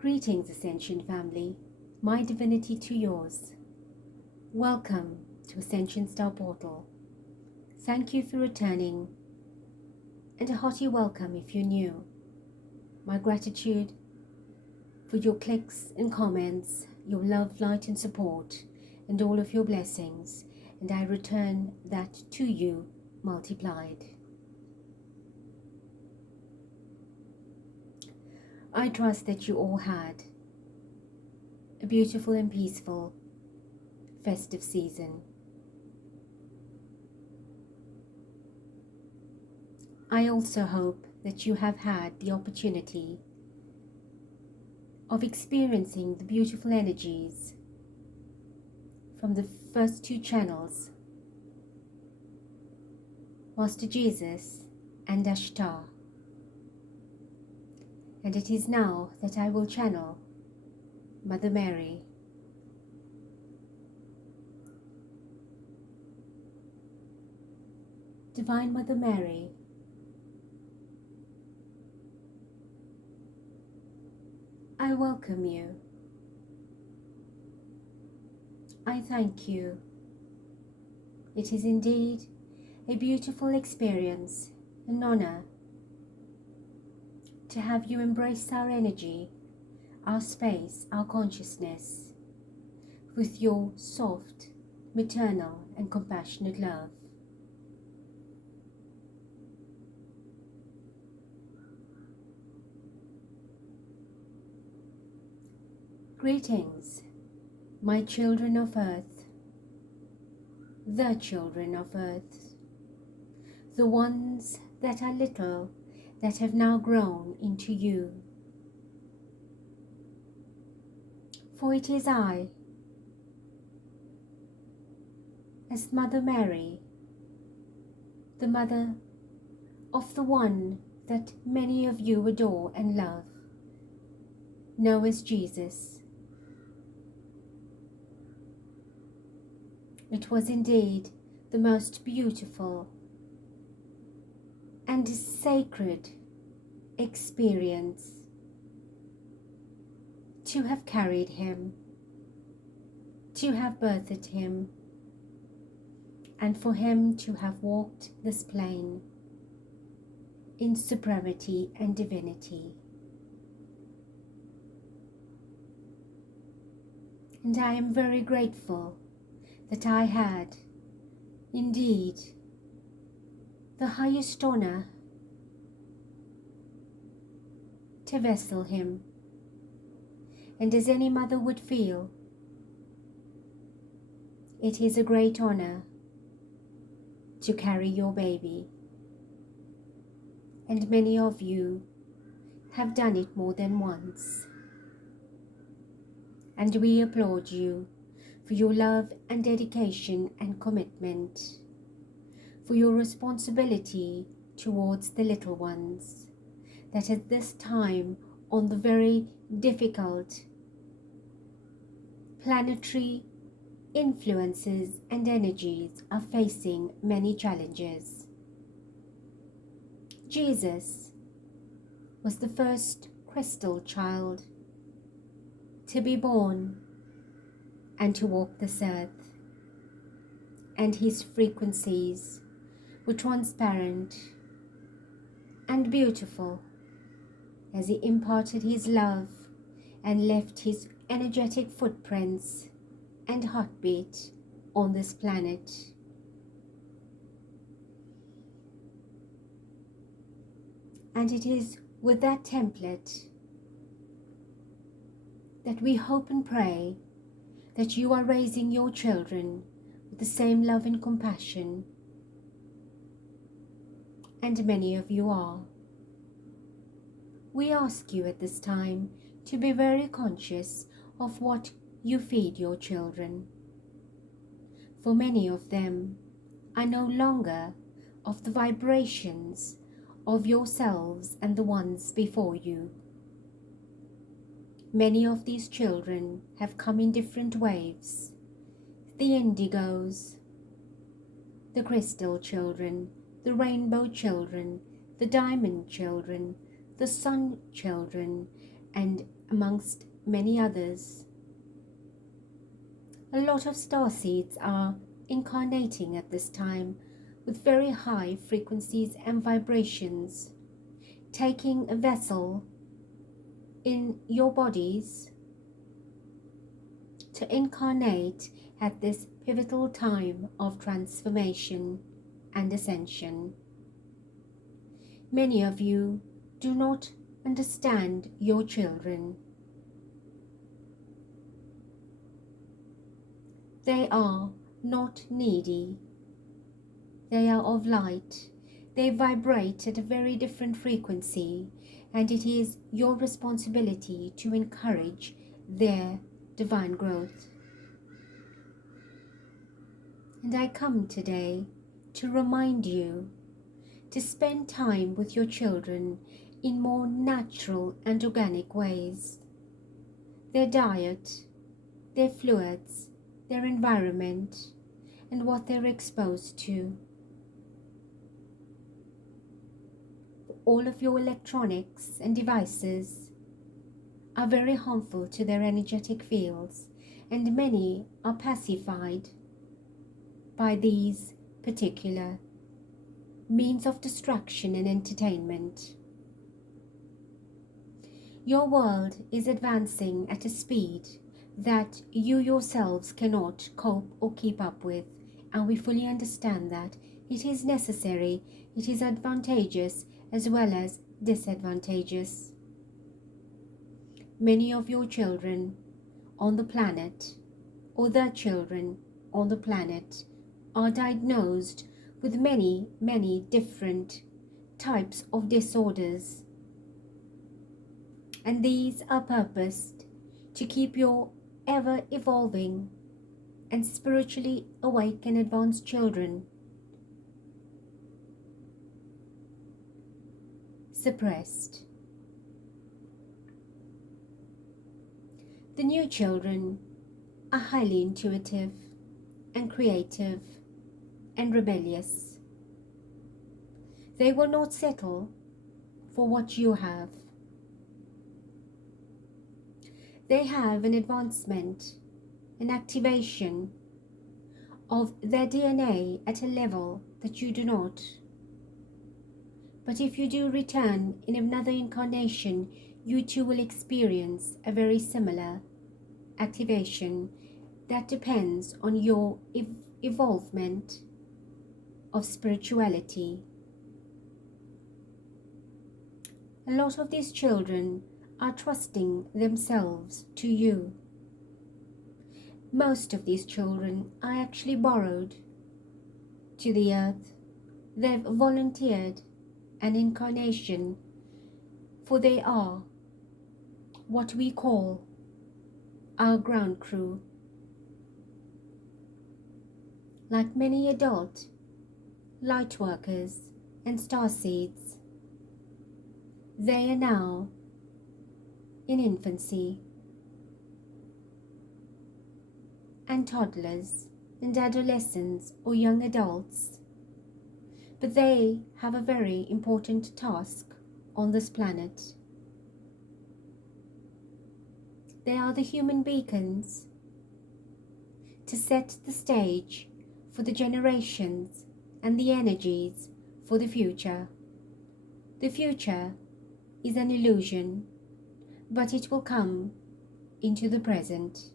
Greetings, Ascension family. My divinity to yours. Welcome to Ascension Star Portal. Thank you for returning, and a hearty welcome if you're new. My gratitude for your clicks and comments, your love, light and support, and all of your blessings, and I return that to you multiplied. I trust that you all had a beautiful and peaceful festive season. I also hope that you have had the opportunity of experiencing the beautiful energies from the first two channels, Master Jesus and Ashtar. And it is now that I will channel Mother Mary. Divine Mother Mary, I welcome you. I thank you. It is indeed a beautiful experience, an honor, to have you embrace our energy, our space, our consciousness, with your soft, maternal and compassionate love. Greetings, my children of earth, the children of earth, the ones that are little, that have now grown into you. For it is I, as Mother Mary, the mother of the one that many of you adore and love, know as Jesus. It was indeed the most beautiful and sacred experience to have carried him, to have birthed him, and for him to have walked this plane in supremacy and divinity. And I am very grateful that I had, indeed, the highest honor to vessel him. And as any mother would feel, it is a great honor to carry your baby. And many of you have done it more than once. And we applaud you for your love and dedication and commitment, for your responsibility towards the little ones, that at this time on the very difficult planetary influences and energies are facing many challenges. Jesus was the first crystal child to be born and to walk this earth, and his frequencies were transparent and beautiful as he imparted his love and left his energetic footprints and heartbeat on this planet. And it is with that template that we hope and pray that you are raising your children with the same love and compassion, and many of you are. We ask you at this time to be very conscious of what you feed your children, for many of them are no longer of the vibrations of yourselves and the ones before you. Many of these children have come in different waves: the indigos, the crystal children, the rainbow children, the diamond children, the sun children, and amongst many others. A lot of starseeds are incarnating at this time with very high frequencies and vibrations, taking a vessel in your bodies to incarnate at this pivotal time of transformation and ascension. Many of you do not understand your children. They are not needy. They are of light. They vibrate at a very different frequency, and it is your responsibility to encourage their divine growth. And I come today to remind you to spend time with your children in more natural and organic ways. Their diet, their fluids, their environment, and what they're exposed to. All of your electronics and devices are very harmful to their energetic fields, and many are pacified by these particular means of distraction and entertainment. Your world is advancing at a speed that you yourselves cannot cope or keep up with, and we fully understand that. It is necessary, it is advantageous as well as disadvantageous. Many of your children on the planet, or their children on the planet, are diagnosed with many different types of disorders, and these are purposed to keep your ever evolving and spiritually awake and advanced children suppressed. The new children are highly intuitive and creative and rebellious. They will not settle for what you have. They have an advancement, an activation of their DNA at a level that you do not. But if you do return in another incarnation, you too will experience a very similar activation that depends on your evolvement of spirituality. A lot of these children are trusting themselves to you. Most of these children are actually borrowed to the earth. They've volunteered an incarnation, for they are what we call our ground crew. Like many adult Lightworkers and Starseeds, they are now in infancy, and toddlers and adolescents or young adults, but they have a very important task on this planet. They are the human beacons to set the stage for the generations and the energies for the future. The future is an illusion, but it will come into the present.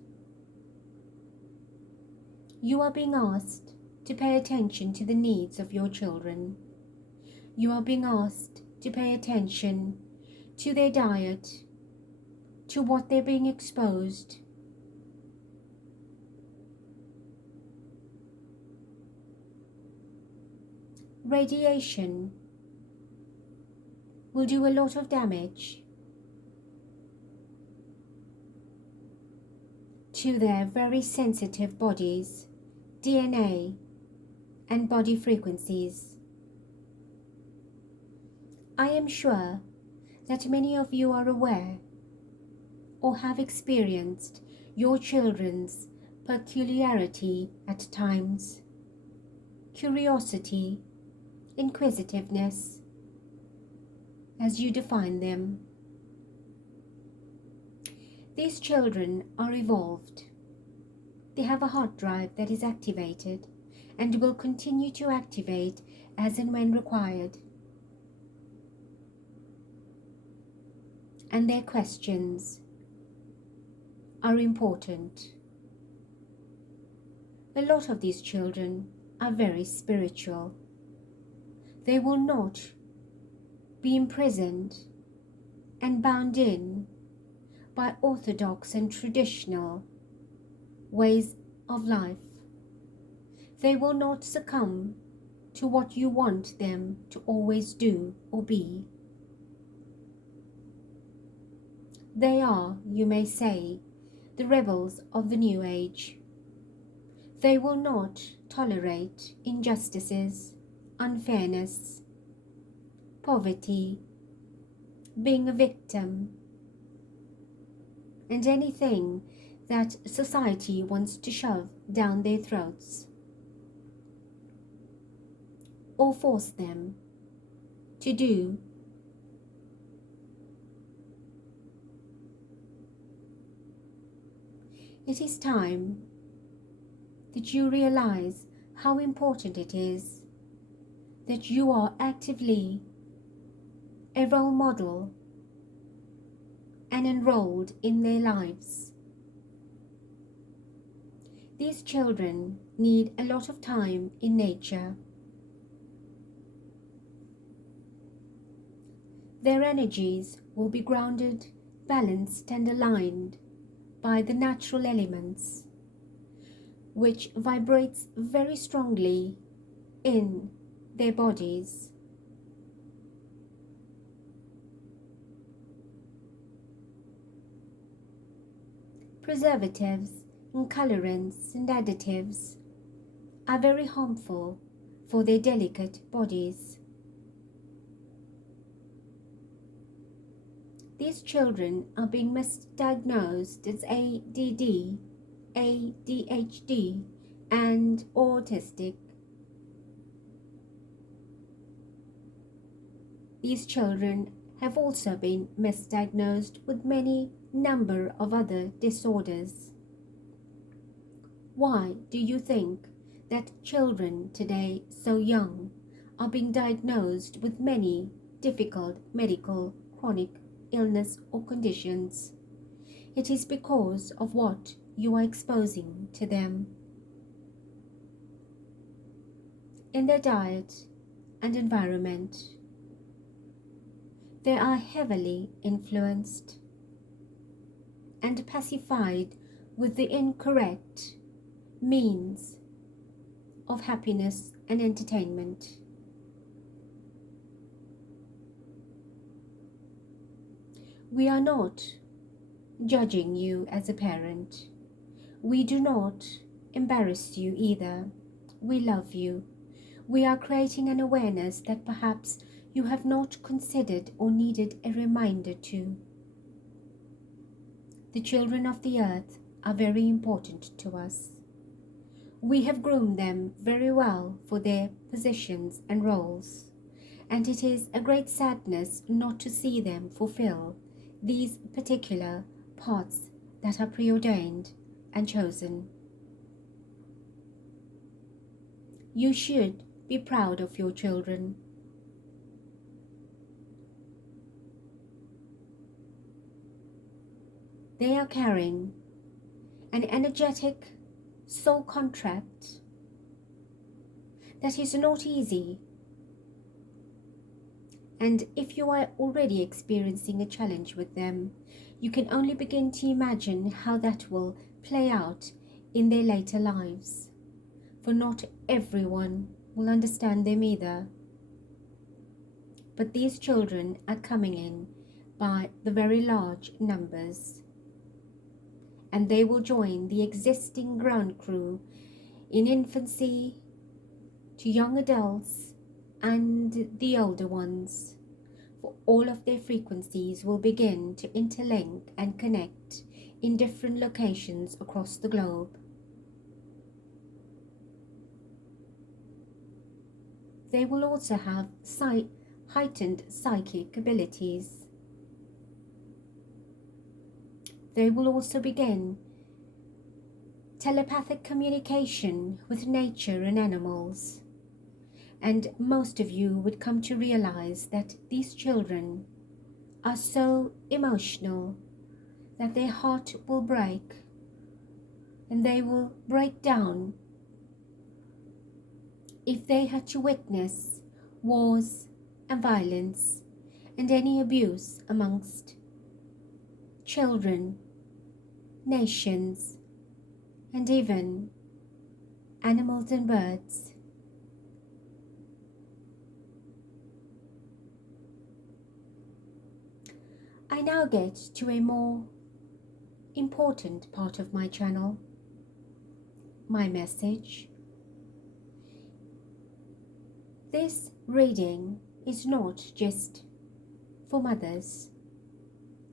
You are being asked to pay attention to the needs of your children. You are being asked to pay attention to their diet, to what they're being exposed. Radiation will do a lot of damage to their very sensitive bodies, DNA, and body frequencies. I am sure that many of you are aware or have experienced your children's peculiarity at times, curiosity, inquisitiveness, as you define them. These children are evolved. They have a hard drive that is activated and will continue to activate as and when required. And their questions are important. A lot of these children are very spiritual. They will not be imprisoned and bound in by orthodox and traditional ways of life. They will not succumb to what you want them to always do or be. They are, you may say, the rebels of the New Age. They will not tolerate injustices, unfairness, poverty, being a victim, and anything that society wants to shove down their throats or force them to do. It is time that you realize how important it is that you are actively a role model and enrolled in their lives. These children need a lot of time in nature. Their energies will be grounded, balanced and aligned by the natural elements, which vibrates very strongly in their bodies. Preservatives and colorants and additives are very harmful for their delicate bodies. These children are being misdiagnosed as ADD, ADHD, and autistic. These children have also been misdiagnosed with many number of other disorders. Why do you think that children today so young are being diagnosed with many difficult medical chronic illness or conditions? It is because of what you are exposing to them. In their diet and environment, they are heavily influenced and pacified with the incorrect means of happiness and entertainment. We are not judging you as a parent. We do not embarrass you either. We love you. We are creating an awareness that perhaps you have not considered or needed a reminder to. The children of the earth are very important to us. We have groomed them very well for their positions and roles, and it is a great sadness not to see them fulfill these particular parts that are preordained and chosen. You should be proud of your children. They are carrying an energetic soul contract that is not easy. And if you are already experiencing a challenge with them, you can only begin to imagine how that will play out in their later lives. For not everyone will understand them either. But these children are coming in by the very large numbers, and they will join the existing ground crew in infancy to young adults and the older ones, for all of their frequencies will begin to interlink and connect in different locations across the globe. They will also have heightened psychic abilities. they will also begin telepathic communication with nature and animals. And most of you would come to realize that these children are so emotional that their heart will break and they will break down if they had to witness wars and violence and any abuse amongst children, nations, and even animals and birds. I now get to a more important part of my channel, my message. This reading is not just for mothers,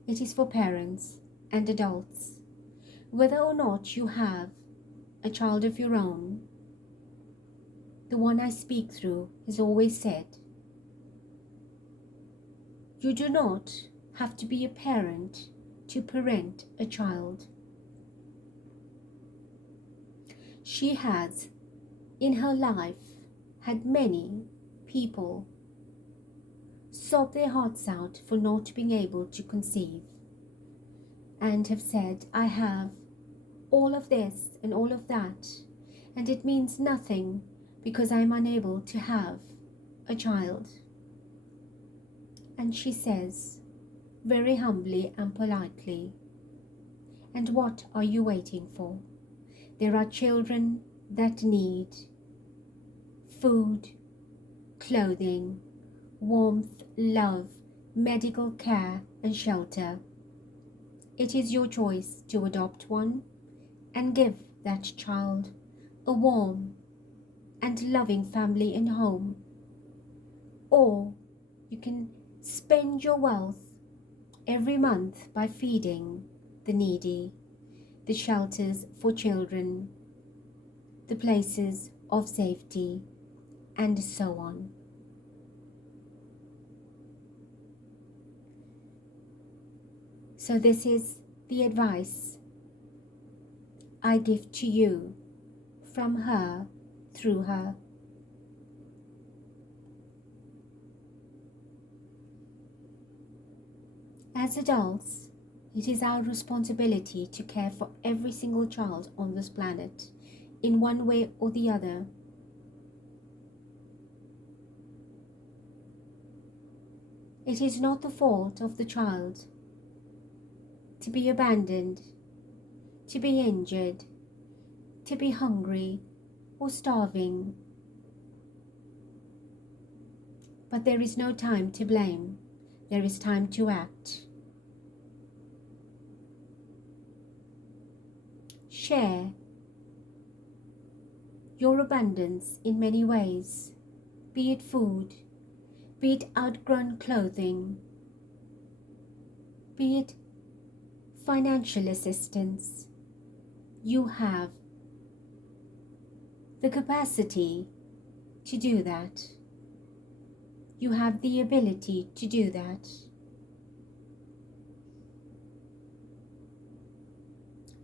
it is for parents and adults. Whether or not you have a child of your own, the one I speak through has always said, you do not have to be a parent to parent a child. She has, in her life, had many people sob their hearts out for not being able to conceive and have said, I have all of this and all of that, and it means nothing because I am unable to have a child. And she says, very humbly and politely, and what are you waiting for? There are children that need food, clothing, warmth, love, medical care and shelter. It is your choice to adopt one and give that child a warm and loving family and home. Or you can spend your wealth every month by feeding the needy, the shelters for children, the places of safety, and so on. So this is the advice I give to you from her, through her. As adults, it is our responsibility to care for every single child on this planet, in one way or the other. It is not the fault of the child to be abandoned, to be injured, to be hungry or starving. But there is no time to blame. There is time to act. Share your abundance in many ways, be it food, be it outgrown clothing, be it financial assistance. You have the capacity to do that. You have the ability to do that.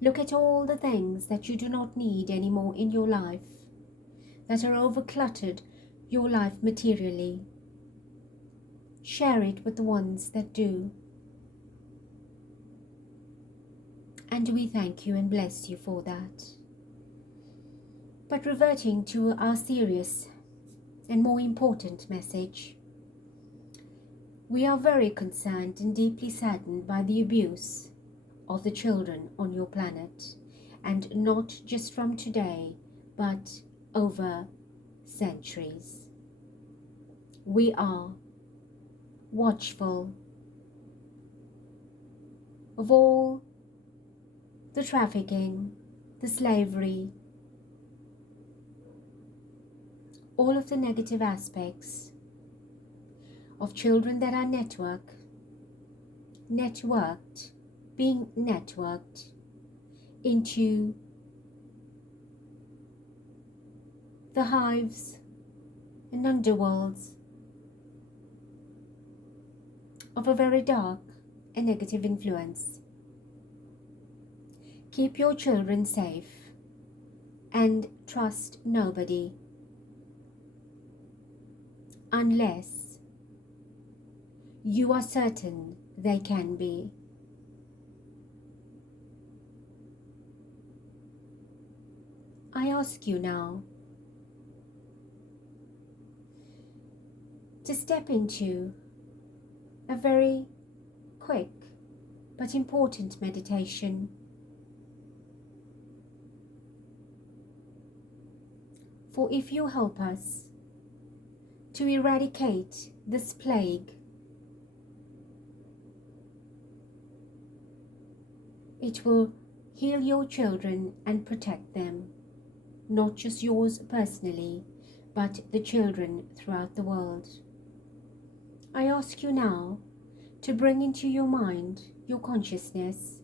Look at all the things that you do not need anymore in your life, that are overcluttered your life materially. Share it with the ones that do. And we thank you and bless you for that. But reverting to our serious and more important message, we are very concerned and deeply saddened by the abuse of the children on your planet, and not just from today, but over centuries. We are watchful of all the trafficking, the slavery, all of the negative aspects of children that are being networked into the hives and underworlds of a very dark and negative influence. Keep your children safe and trust nobody unless you are certain they can be. I ask you now to step into a very quick but important meditation. For if you help us to eradicate this plague, it will heal your children and protect them, not just yours personally, but the children throughout the world. I ask you now to bring into your mind, your consciousness,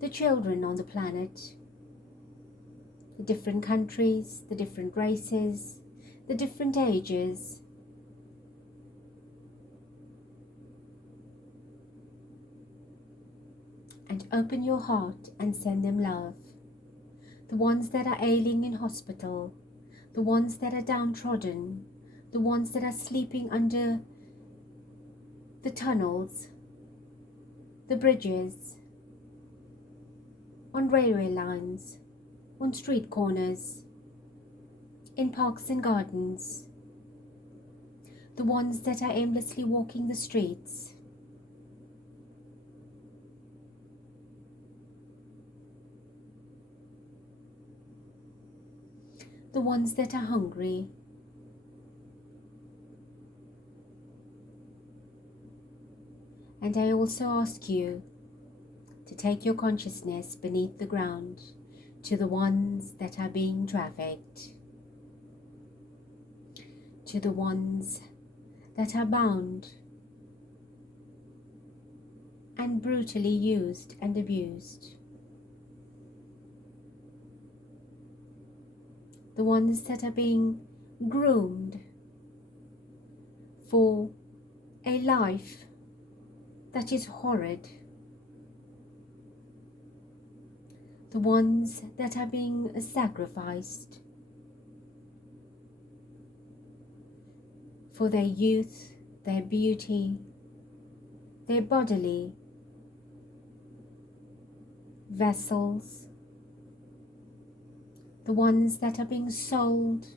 the children on the planet, the different countries, the different races, the different ages, and open your heart and send them love. The ones that are ailing in hospital, the ones that are downtrodden, the ones that are sleeping under the tunnels, the bridges, on railway lines, on street corners, in parks and gardens, the ones that are aimlessly walking the streets, the ones that are hungry, and I also ask you to take your consciousness beneath the ground to the ones that are being trafficked, to the ones that are bound and brutally used and abused, the ones that are being groomed for a life that is horrid, the ones that are being sacrificed for their youth, their beauty, their bodily vessels, the ones that are being sold,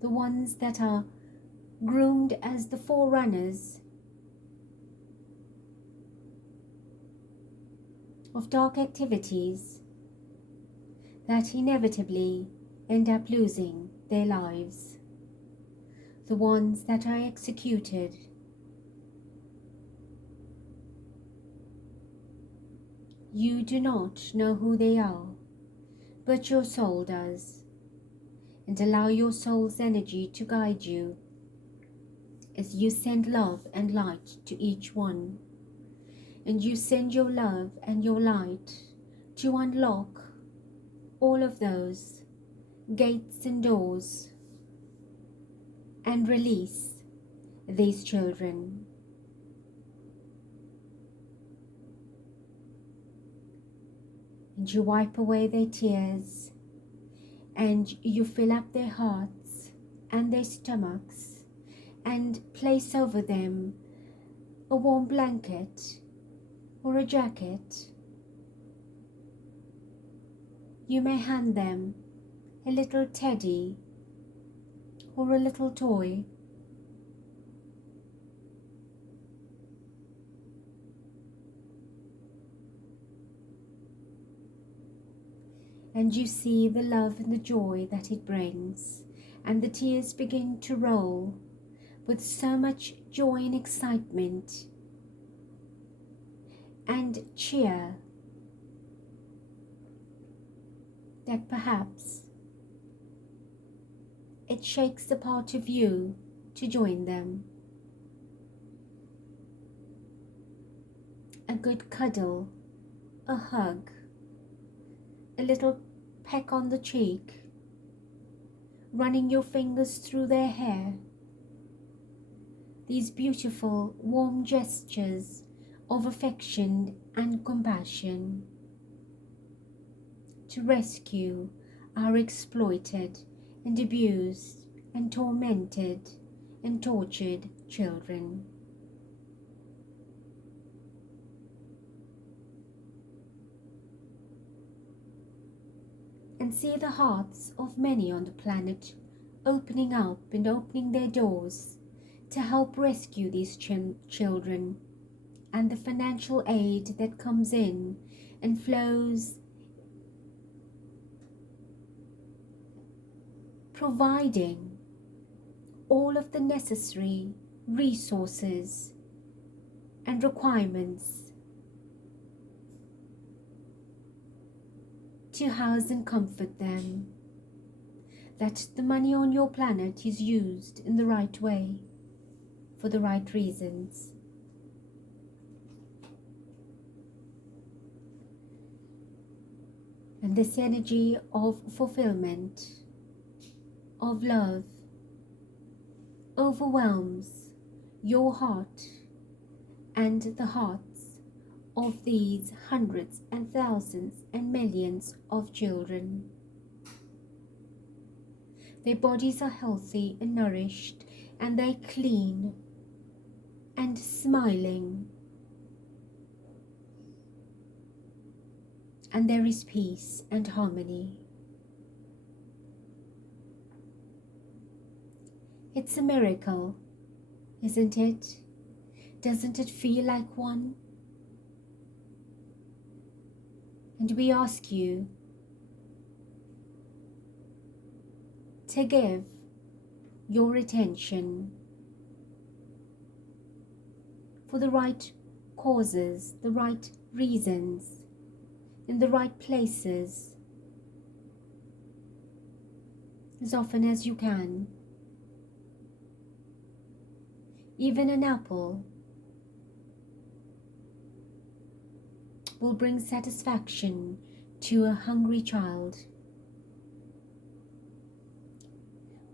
the ones that are groomed as the forerunners of dark activities that inevitably end up losing their lives, the ones that are executed, you do not know who they are, but your soul does, and allow your soul's energy to guide you as you send love and light to each one, and you send your love and your light to unlock all of those gates and doors and release these children. And you wipe away their tears, and you fill up their hearts and their stomachs, and place over them a warm blanket or a jacket. You may hand them a little teddy or a little toy. And you see the love and the joy that it brings, and the tears begin to roll with so much joy and excitement and cheer that perhaps it shakes a part of you to join them. A good cuddle, a hug, a little peck on the cheek, running your fingers through their hair. These beautiful, warm gestures of affection and compassion to rescue our exploited and abused and tormented and tortured children. And see the hearts of many on the planet opening up and opening their doors to help rescue these children, and the financial aid that comes in and flows, providing all of the necessary resources and requirements to house and comfort them, that the money on your planet is used in the right way, for the right reasons. And this energy of fulfillment, of love, overwhelms your heart and the hearts of these hundreds and thousands and millions of children. Their bodies are healthy and nourished, and they're clean and smiling. And there is peace and harmony. It's a miracle, isn't it? Doesn't it feel like one? And we ask you to give your attention for the right causes, the right reasons, in the right places, as often as you can. Even an apple will bring satisfaction to a hungry child.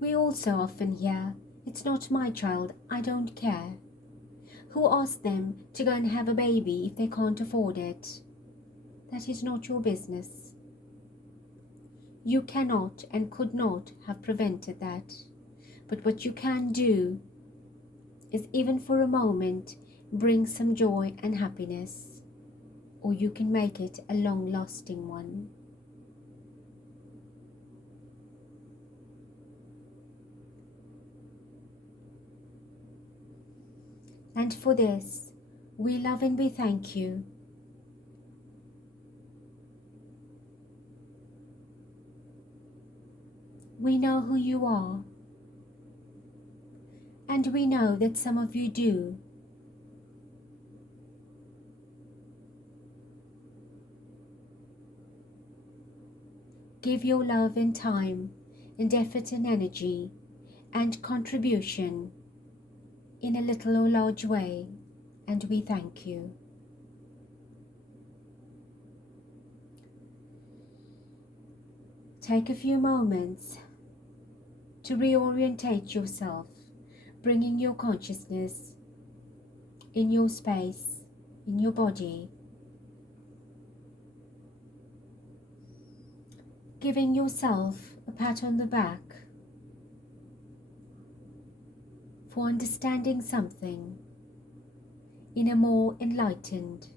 We also often hear, "It's not my child, I don't care." Who asked them to go and have a baby if they can't afford it? That is not your business. You cannot and could not have prevented that. But what you can do is, even for a moment, bring some joy and happiness, or you can make it a long-lasting one. And for this, we love and we thank you. We know who you are, and we know that some of you do. Give your love and time and effort and energy and contribution in a little or large way, and we thank you. Take a few moments to reorientate yourself, bringing your consciousness in your space, in your body, giving yourself a pat on the back for understanding something in a more enlightened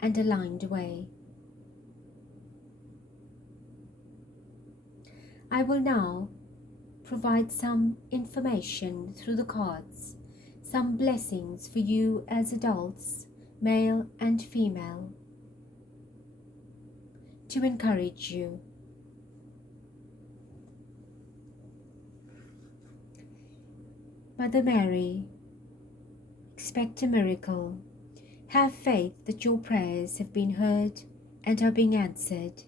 and aligned way. I will now provide some information through the cards, some blessings for you as adults, male and female, to encourage you. Mother Mary, expect a miracle. Have faith that your prayers have been heard and are being answered.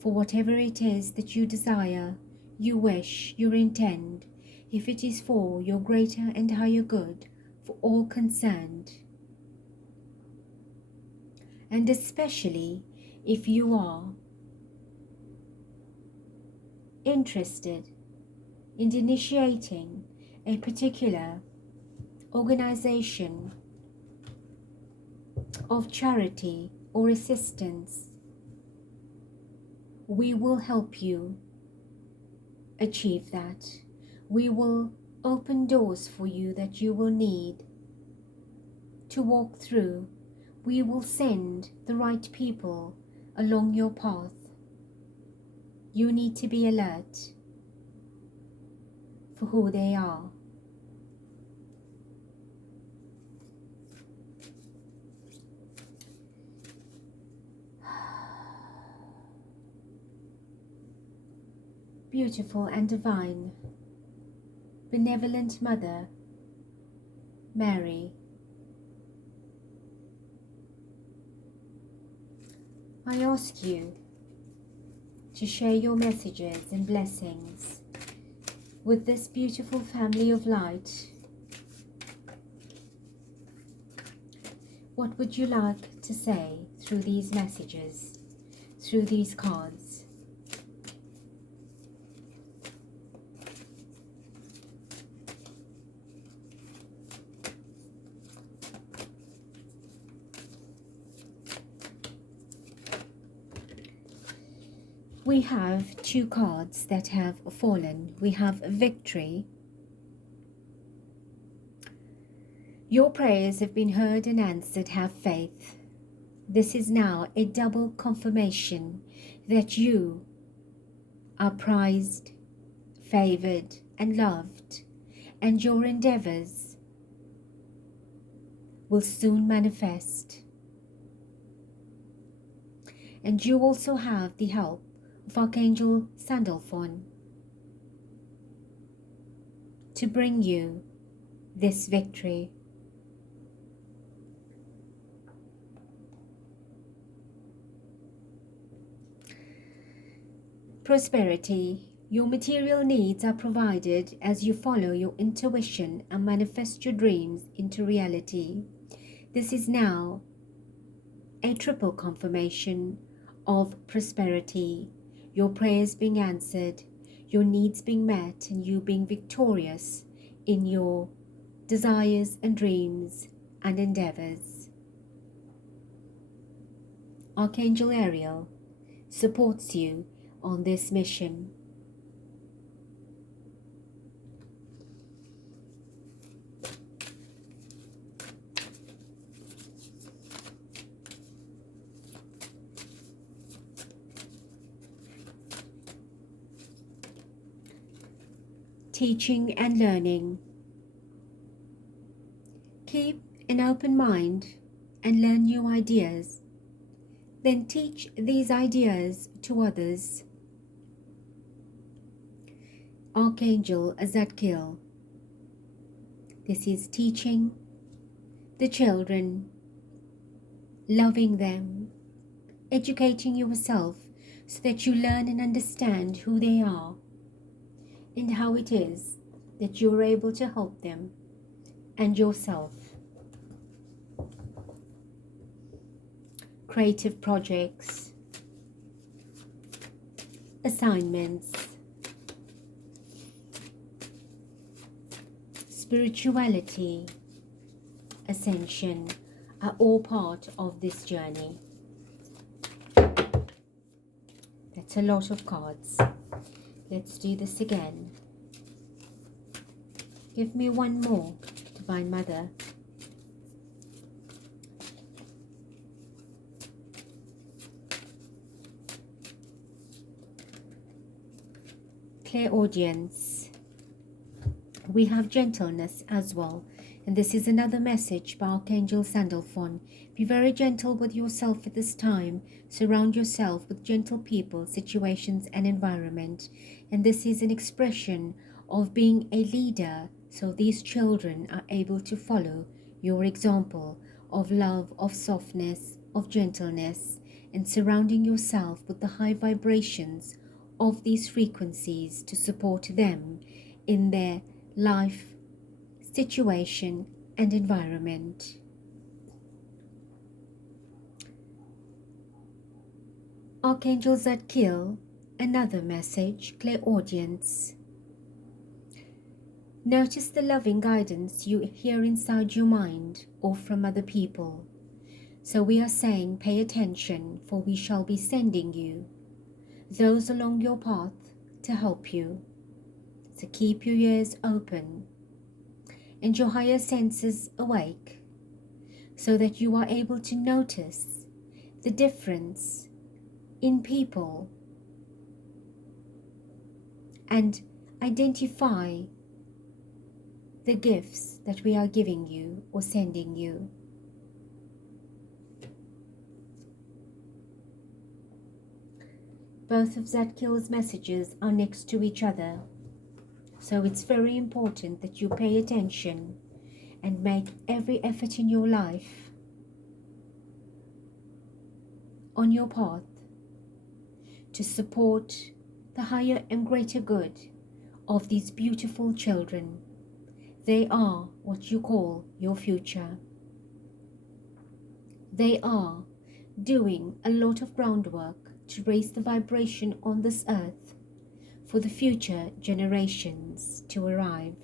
For whatever it is that you desire, you wish, you intend, if it is for your greater and higher good for all concerned, and especially if you are interested in initiating a particular organization of charity or assistance, we will help you achieve that. We will open doors for you that you will need to walk through. We will send the right people along your path. You need to be alert for who they are. Beautiful and divine, benevolent Mother, Mary, I ask you to share your messages and blessings with this beautiful family of light. What would you like to say through these messages, through these cards? We have two cards that have fallen. We have victory. Your prayers have been heard and answered. Have faith. This is now a double confirmation that you are prized, favored, and loved, and your endeavors will soon manifest. And you also have the help of Archangel Sandalphon to bring you this victory. Prosperity. Your material needs are provided as you follow your intuition and manifest your dreams into reality. This is now a triple confirmation of prosperity. Your prayers being answered, your needs being met, and you being victorious in your desires and dreams and endeavors. Archangel Ariel supports you on this mission. Teaching and learning. Keep an open mind and learn new ideas. Then teach these ideas to others. Archangel Zadkiel. This is teaching the children, loving them, educating yourself so that you learn and understand who they are and how it is that you're able to help them and yourself. Creative projects, assignments, spirituality, ascension are all part of this journey. That's a lot of cards. Let's do this again. Give me one more, Divine Mother. Clairaudience. We have gentleness as well. And this is another message by Archangel Sandalphon. Be very gentle with yourself at this time. Surround yourself with gentle people, situations, and environment. And this is an expression of being a leader, so these children are able to follow your example of love, of softness, of gentleness, and surrounding yourself with the high vibrations of these frequencies to support them in their life, situation, and environment. Archangel Zadkiel another message, clairaudience. Notice the loving guidance you hear inside your mind or from other people. So we are saying, pay attention, for we shall be sending you those along your path to help you. So keep your ears open and your higher senses awake, so that you are able to notice the difference in people and identify the gifts that we are giving you or sending you. Both of Zadkiel's messages are next to each other, so it's very important that you pay attention and make every effort in your life on your path to support the higher and greater good of these beautiful children. They are what you call your future. They are doing a lot of groundwork to raise the vibration on this earth for the future generations to arrive.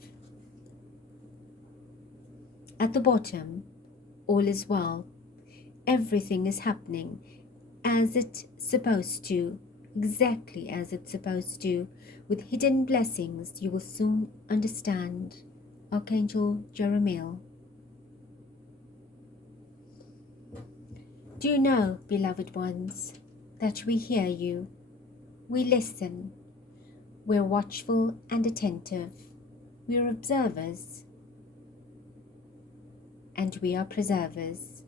At the bottom, all is well. Everything is happening as it's supposed to, exactly as it's supposed to, with hidden blessings you will soon understand. Archangel Jeremiel. Do you know, beloved ones, that we hear you, we listen, we're watchful and attentive, we are observers, and we are preservers.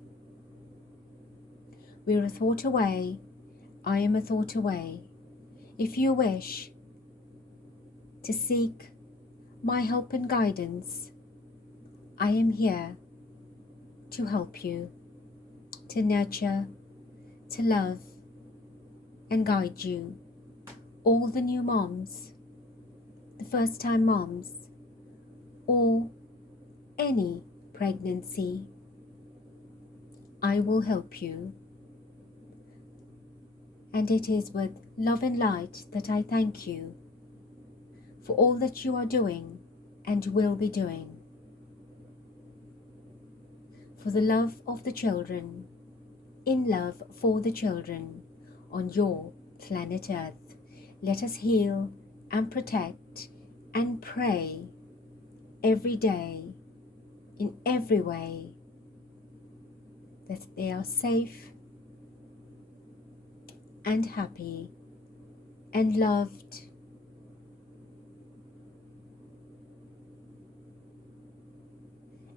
We are a thought away, I am a thought away. If you wish to seek my help and guidance, I am here to help you, to nurture, to love, and guide you. All the new moms, the first time moms, or any pregnancy, I will help you. And it is with love and light that I thank you for all that you are doing and will be doing. For the love of the children, in love for the children on your planet Earth, let us heal and protect and pray every day, in every way, that they are safe and happy and loved.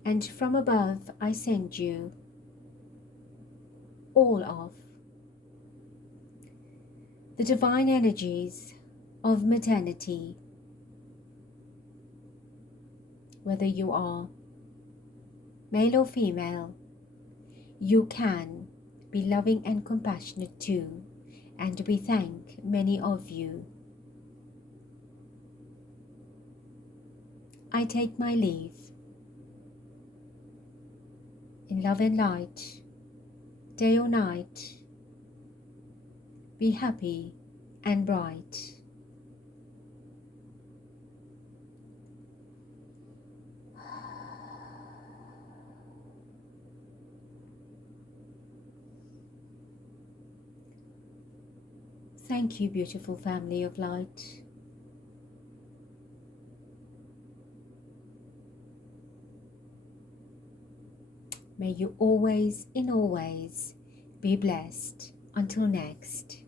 And from above I send you all of the divine energies of maternity, whether you are male or female, you can be loving and compassionate too, and we thank many of you. I take my leave in love and light, day or night. Be happy and bright. Thank you, beautiful family of light. May you always, in all ways, be blessed. Until next.